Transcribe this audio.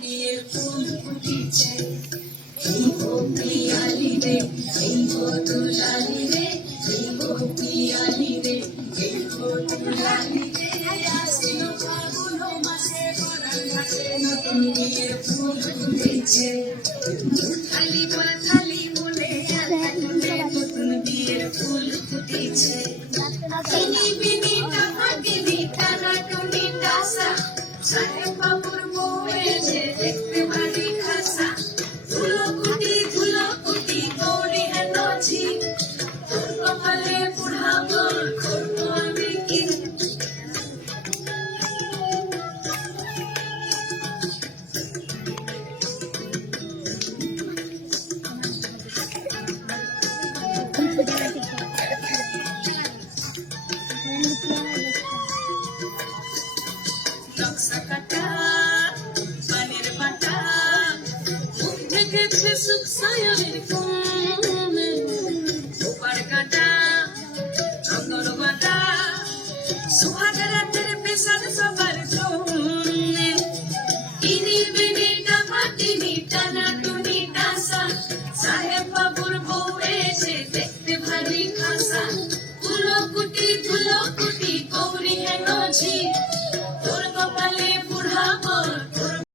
বিয়ের ফুল ফুটেছে। এই গো পিয়ালি রে, এই গো দুলালি রে, এই গো পিয়ালি রে, এই গো দুলালি রে। আশ্বিন ফাগুন মাসে পরাণ ঘাটে নতুন বিয়ের ফুল ফুটেছে। খালি পাখালি মনে আকাশে নতুন বিয়ের ফুল ফুটেছে। তিনি বিনি টাকা তিনি টানা টুনি টাসা, সাহেব বাবুর বউ এসে দেখতে ভারী খাসা। ধুলো কুটি গৌরী হেনছি, তোর কপালে পুড়াবো করবো আমি কি। নকশা কাটা পানের বাটা, মুখ ঢেকেছে সুখ সায়নের কোণে। ওপার কাটা চন্দন বাটা, সুহাগ রাতের পেশার সবার জন্যে। তিনি বিনি টাকা তিনি টানা টুনি টাসা, সাহেব বাবুর বউ এসে দেখতে ভারী খাসা।